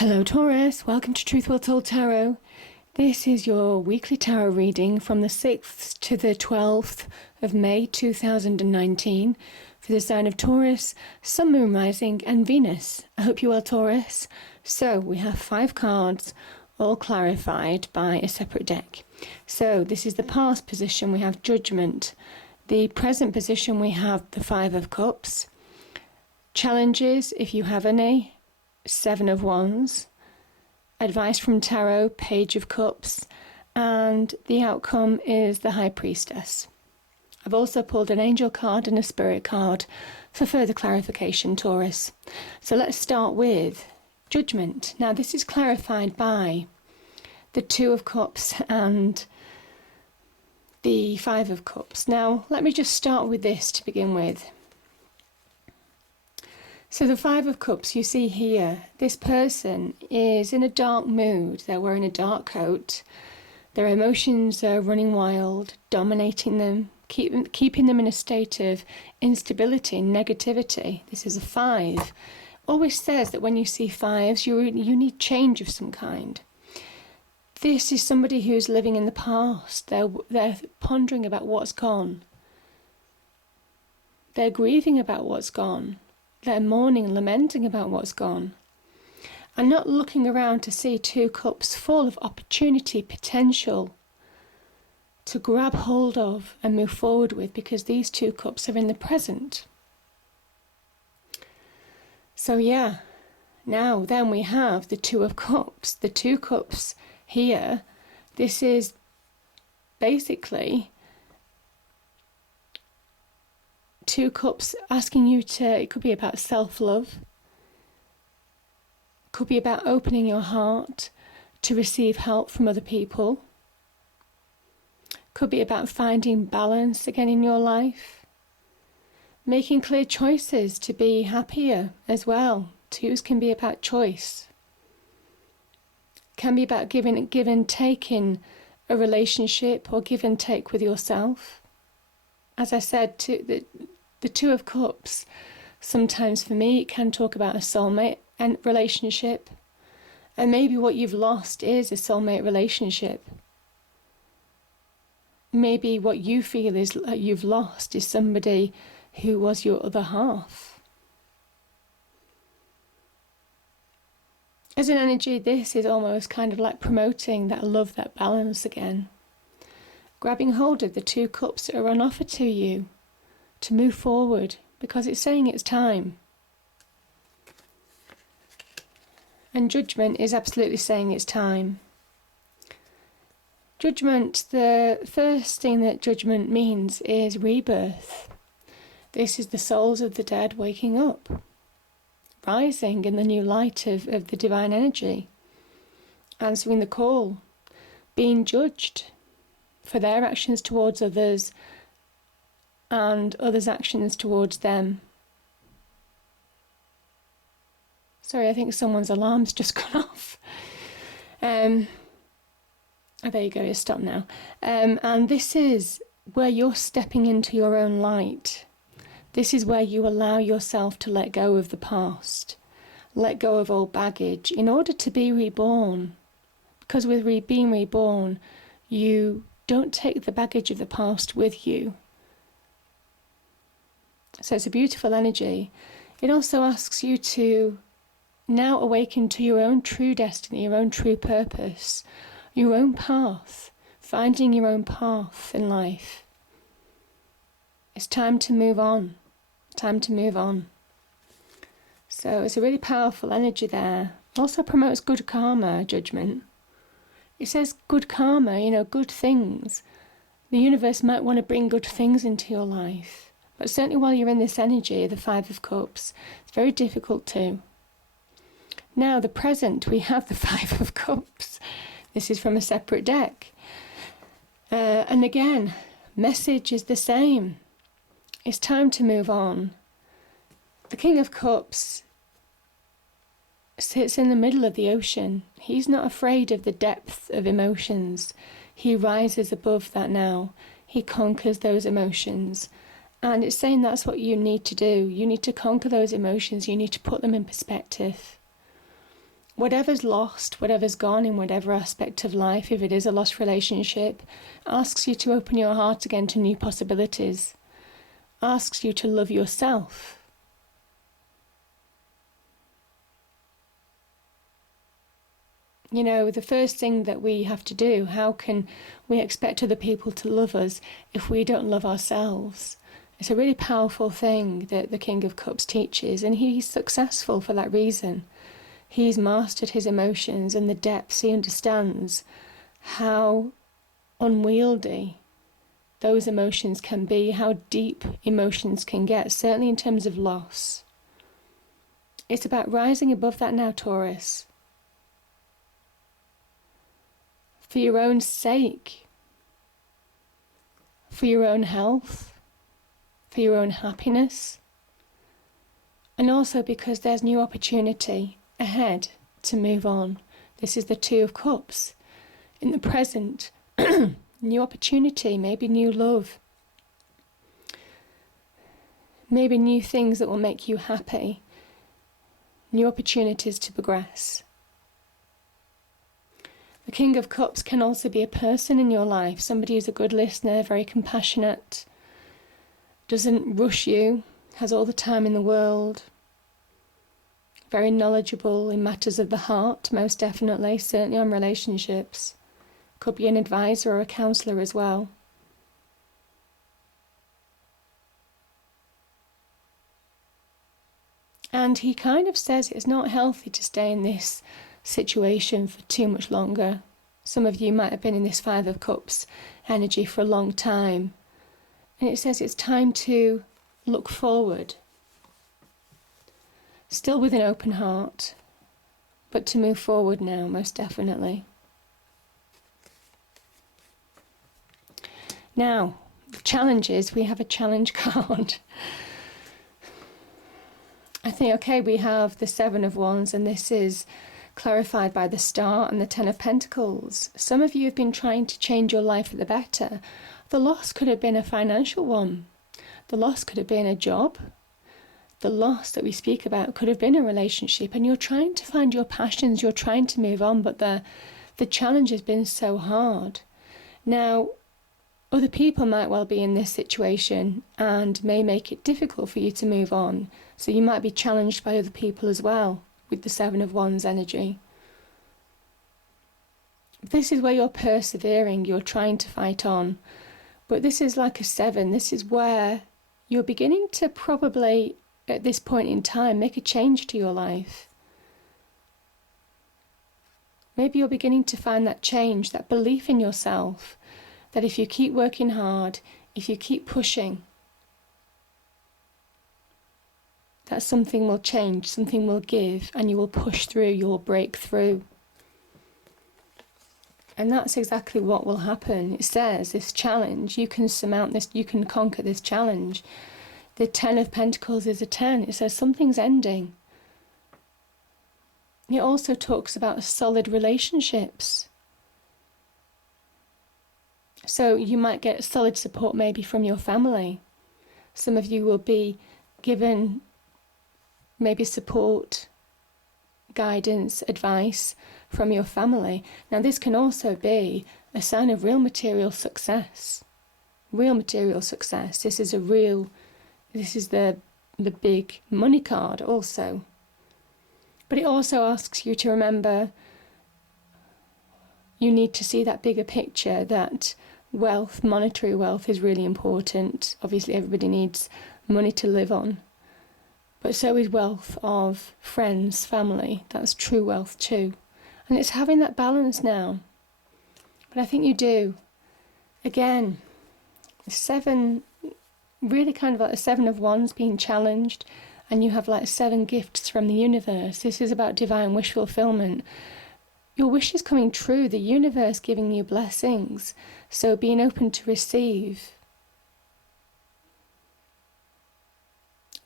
Hello Taurus, welcome to Truth Well Told Tarot. This is your weekly tarot reading from the 6th to the 12th of May 2019 for the sign of Taurus, Sun, Moon, Rising and Venus. I hope you're well, Taurus. So we have 5 cards all clarified by a separate deck. So this is the past position, we have Judgment. The present position, we have the 5 of Cups. Challenges, if you have any, 7 of Wands, advice from Tarot, Page of Cups, and the outcome is the High Priestess. I've also pulled an angel card and a spirit card for further clarification, Taurus. So let's start with Judgment. Now this is clarified by the 2 of Cups and the 5 of Cups. Now let me just start with this to begin with. So the 5 of Cups, you see here, this person is in a dark mood. They're wearing a dark coat. Their emotions are running wild, dominating them, keeping them in a state of instability and negativity. This is a 5. Always says that when you see 5s, you need change of some kind. This is somebody who's living in the past. They're pondering about what's gone. They're grieving about what's gone. They're mourning and lamenting about what's gone. And not looking around to see 2 cups full of opportunity, potential to grab hold of and move forward with, because these 2 cups are in the present. So yeah, now then we have the 2 of Cups. The 2 cups here, this is basically 2 cups asking you to, it could be about self-love, could be about opening your heart to receive help from other people, could be about finding balance again in your life, making clear choices to be happier as well. 2s can be about choice, can be about give and take in a relationship, or give and take with yourself. As I said, the 2 of Cups, sometimes for me, it can talk about a soulmate and relationship. And maybe what you've lost is a soulmate relationship. Maybe what you feel is you've lost is somebody who was your other half. As an energy, this is almost kind of like promoting that love, that balance again. Grabbing hold of the 2 cups that are on offer to you to move forward, because it's saying it's time. And Judgment is absolutely saying it's time. Judgment, the first thing that Judgment means is rebirth. This is the souls of the dead waking up, rising in the new light of the divine energy, answering the call, being judged for their actions towards others and others' actions towards them. Sorry, I think someone's alarm's just gone off. Oh, there you go, it's stopped now. And this is where you're stepping into your own light. This is where you allow yourself to let go of the past, let go of old baggage in order to be reborn. Because with being reborn, you don't take the baggage of the past with you. So it's a beautiful energy. It also asks you to now awaken to your own true destiny, your own true purpose, your own path, finding your own path in life. It's time to move on. Time to move on. So it's a really powerful energy there. Also promotes good karma, Judgment. It says good karma, good things. The universe might want to bring good things into your life. But certainly while you're in this energy, the 5 of Cups, it's very difficult to. Now, the present, we have the 5 of Cups. This is from a separate deck. And again, message is the same. It's time to move on. The King of Cups sits in the middle of the ocean. He's not afraid of the depth of emotions. He rises above that now. He conquers those emotions. And it's saying that's what you need to do. You need to conquer those emotions. You need to put them in perspective. whatever's lost, whatever's gone in whatever aspect of life, if it is a lost relationship, asks you to open your heart again to new possibilities, asks you to love yourself. You know, the first thing that we have to do, how can we expect other people to love us if we don't love ourselves? It's a really powerful thing that the King of Cups teaches, and he's successful for that reason. He's mastered his emotions and the depths. He understands how unwieldy those emotions can be, how deep emotions can get, certainly in terms of loss. It's about rising above that now, Taurus. For your own sake, for your own health, for your own happiness, and also because there's new opportunity ahead to move on. This is the Two of Cups. In the present, new opportunity, maybe new love, maybe new things that will make you happy, new opportunities to progress. The King of Cups can also be a person in your life, somebody who's a good listener, very compassionate, doesn't rush you, has all the time in the world, very knowledgeable in matters of the heart, most definitely, certainly on relationships. Could be an advisor or a counsellor as well. And he kind of says it's not healthy to stay in this situation for too much longer. Some of you might have been in this Five of Cups energy for a long time. And it says it's time to look forward. Still with an open heart, but to move forward now, most definitely. Now, the challenge is we have a challenge card. I think, okay, we have the Seven of Wands, and this is clarified by the Star and the Ten of Pentacles. Some of you have been trying to change your life for the better. The loss could have been a financial one. The loss could have been a job. The loss that we speak about could have been a relationship, and you're trying to find your passions, you're trying to move on, but the challenge has been so hard. Now, other people might well be in this situation and may make it difficult for you to move on. So you might be challenged by other people as well with the Seven of Wands energy. This is where you're persevering, you're trying to fight on. But this is like a seven. This is where you're beginning to probably, at this point in time, make a change to your life. Maybe you're beginning to find that change, that belief in yourself, that if you keep working hard, if you keep pushing, that something will change, something will give, and you will push through, you will break through. And that's exactly what will happen. It says, this challenge, you can surmount this, you can conquer this challenge. The Ten of Pentacles is a 10. It says something's ending. It also talks about solid relationships. So you might get solid support maybe from your family. Some of you will be given maybe support, guidance, advice from your family. Now this can also be a sign of real material success. Real material success. This is the big money card also. But it also asks you to remember you need to see that bigger picture, that wealth, monetary wealth is really important. Obviously everybody needs money to live on. But so is wealth of friends, family. That's true wealth too. And it's having that balance now. But I think you do. Again, seven, really kind of like the Seven of Wands being challenged, and you have like 7 gifts from the universe. This is about divine wish fulfillment. Your wish is coming true, the universe giving you blessings. So being open to receive.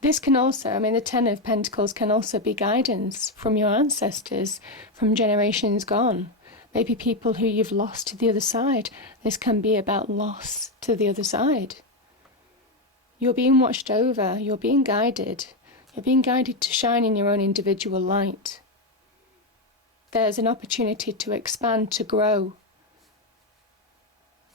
This can also, the Ten of Pentacles can also be guidance from your ancestors, from generations gone. Maybe people who you've lost to the other side. This can be about loss to the other side. You're being watched over, you're being guided. You're being guided to shine in your own individual light. there's an opportunity to expand, to grow.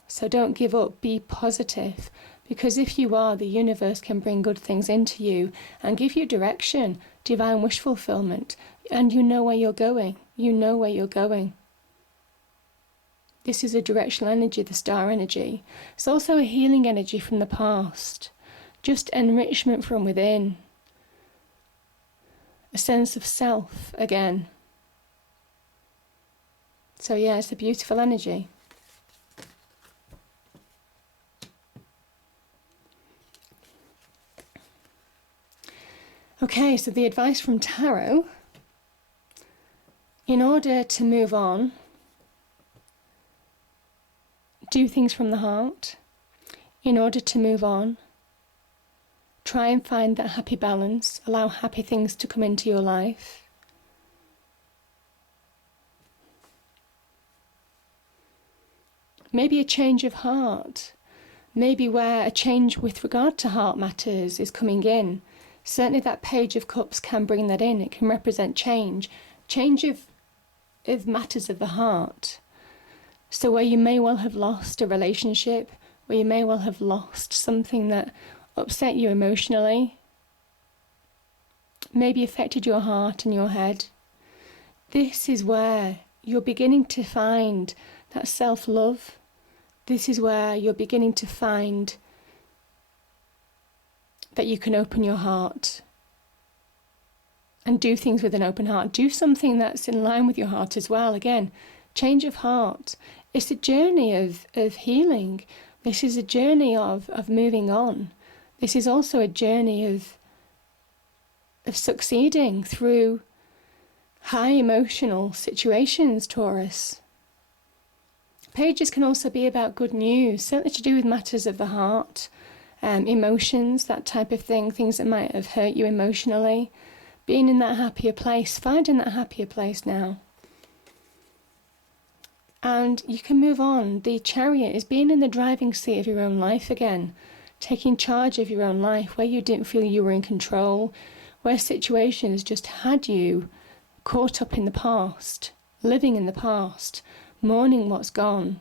So don't give up, be positive, because if you are, the universe can bring good things into you and give you direction, divine wish fulfillment, and you know where you're going. You know where you're going. This is a directional energy, the star energy. It's also a healing energy from the past, just enrichment from within, a sense of self again. So yeah, it's a beautiful energy. Okay, so the advice from Tarot, in order to move on, do things from the heart. In order to move on, try and find that happy balance, allow happy things to come into your life. Maybe a change of heart, maybe where a change with regard to heart matters is coming in. Certainly that Page of Cups can bring that in. It can represent change of matters of the heart. So where you may well have lost a relationship, where you may well have lost something that upset you emotionally, maybe affected your heart and your head. This is where you're beginning to find that self-love. This is where you're beginning to find that you can open your heart and do things with an open heart. Do something that's in line with your heart as well. Again, change of heart. It's a journey of healing. This is a journey of moving on. This is also a journey of succeeding through high emotional situations, Taurus. Pages can also be about good news, certainly to do with matters of the heart, emotions, that type of thing, things that might have hurt you emotionally. Being in that happier place, finding that happier place now. And you can move on. The Chariot is being in the driving seat of your own life again, taking charge of your own life, where you didn't feel you were in control, where situations just had you caught up in the past, living in the past, mourning what's gone.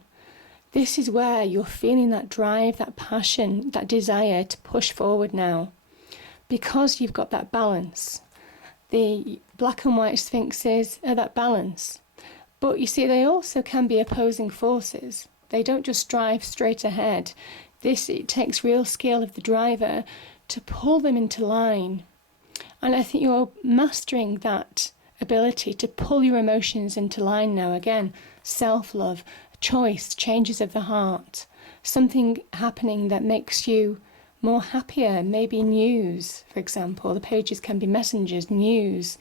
This is where you're feeling that drive, that passion, that desire to push forward now, because you've got that balance. The black and white sphinxes are that balance. But you see, they also can be opposing forces. They don't just drive straight ahead. It takes real skill of the driver to pull them into line. And I think you're mastering that ability to pull your emotions into line now. Again, self-love, choice, changes of the heart, something happening that makes you more happier, maybe news, for example. The pages can be messengers, news,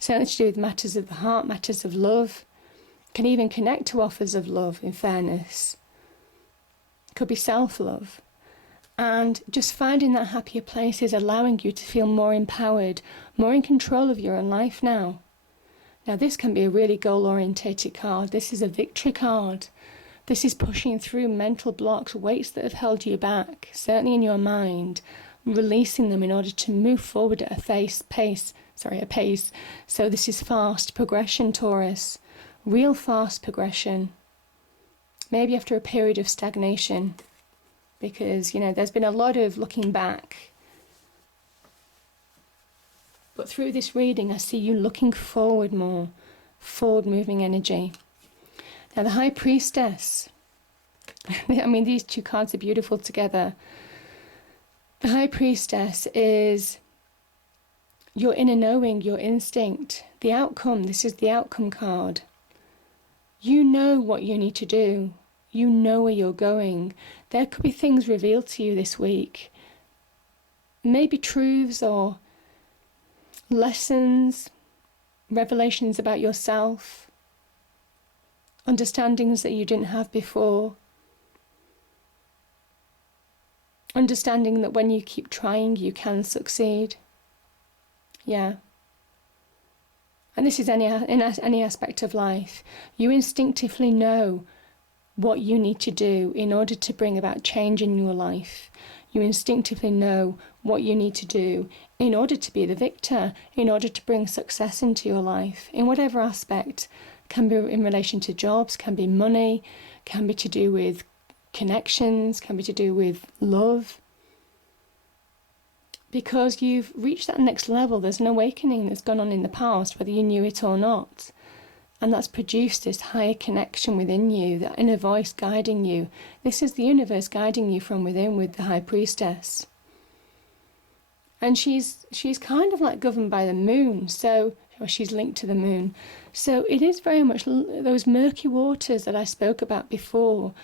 certainly to do with matters of the heart, matters of love. Can even connect to offers of love, in fairness. Could be self-love. And just finding that happier place is allowing you to feel more empowered, more in control of your own life now. Now this can be a really goal-orientated card. This is a victory card. This is pushing through mental blocks, weights that have held you back, certainly in your mind, releasing them in order to move forward at a pace. So this is fast progression, Taurus. Real fast progression. Maybe after a period of stagnation, because, there's been a lot of looking back. But through this reading, I see you looking forward more, forward-moving energy. Now, the High Priestess. These two cards are beautiful together. The High Priestess is your inner knowing, your instinct, the outcome. This is the outcome card. You know what you need to do. You know where you're going. There could be things revealed to you this week. Maybe truths or lessons, revelations about yourself, understandings that you didn't have before. Understanding that when you keep trying, you can succeed. Yeah. And this is in any aspect of life. You instinctively know what you need to do in order to bring about change in your life. You instinctively know what you need to do in order to be the victor, in order to bring success into your life, in whatever aspect. Can be in relation to jobs, can be money, can be to do with connections, can be to do with love. Because you've reached that next level, there's an awakening that's gone on in the past, whether you knew it or not. And that's produced this higher connection within you, that inner voice guiding you. This is the universe guiding you from within with the High Priestess. And she's kind of like governed by the moon, or she's linked to the moon. So it is very much those murky waters that I spoke about before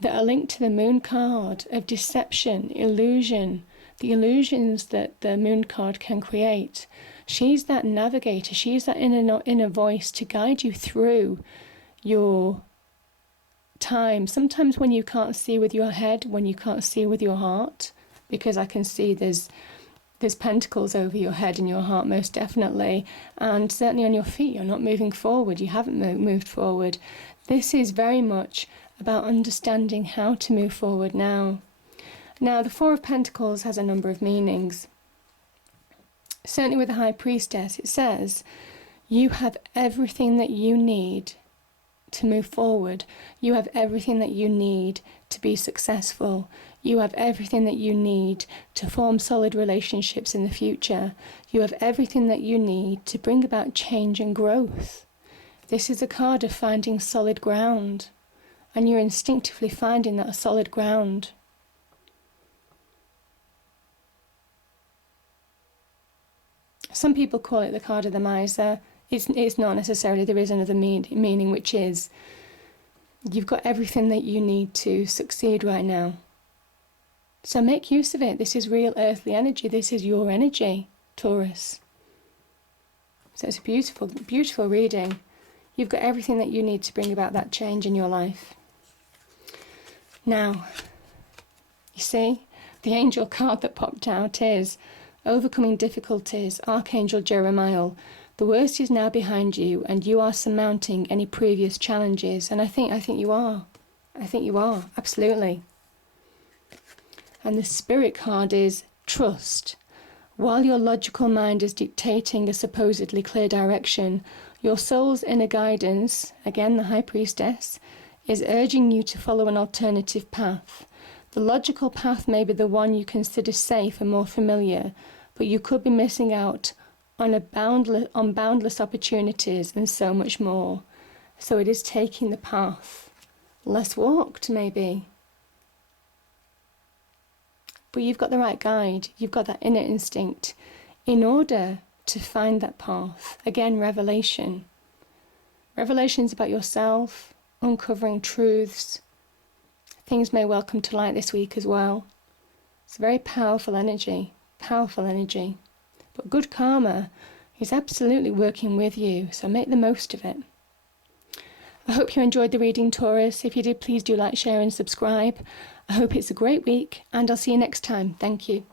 that are linked to the moon card of deception, illusion, the illusions that the moon card can create. She's that navigator, she's that inner voice to guide you through your time. Sometimes when you can't see with your head, when you can't see with your heart, because I can see there's pentacles over your head and your heart most definitely, and certainly on your feet, you're not moving forward, you haven't moved forward. This is very much about understanding how to move forward now. Now, the Four of Pentacles has a number of meanings. Certainly with the High Priestess, it says, you have everything that you need to move forward. You have everything that you need to be successful. You have everything that you need to form solid relationships in the future. You have everything that you need to bring about change and growth. This is a card of finding solid ground, and you're instinctively finding that solid ground. Some people call it the card of the miser. It's not necessarily. There is another meaning, which is you've got everything that you need to succeed right now. So make use of it. This is real earthly energy. This is your energy, Taurus. So it's a beautiful, beautiful reading. You've got everything that you need to bring about that change in your life. Now, you see, the angel card that popped out is overcoming difficulties, Archangel Jeremiah. The worst is now behind you, and you are surmounting any previous challenges. And I think you are. I think you are, absolutely. And the Spirit card is trust. While your logical mind is dictating a supposedly clear direction, your soul's inner guidance, again the High Priestess, is urging you to follow an alternative path. The logical path may be the one you consider safe and more familiar, but you could be missing out on boundless opportunities and so much more. So it is taking the path less walked, maybe. But you've got the right guide, you've got that inner instinct in order to find that path. Again, revelation. Revelations about yourself, uncovering truths. Things may well come to light this week as well. It's a very powerful energy, powerful energy. But good karma is absolutely working with you, so make the most of it. I hope you enjoyed the reading, Taurus. If you did, please do like, share and subscribe. I hope it's a great week, and I'll see you next time. Thank you.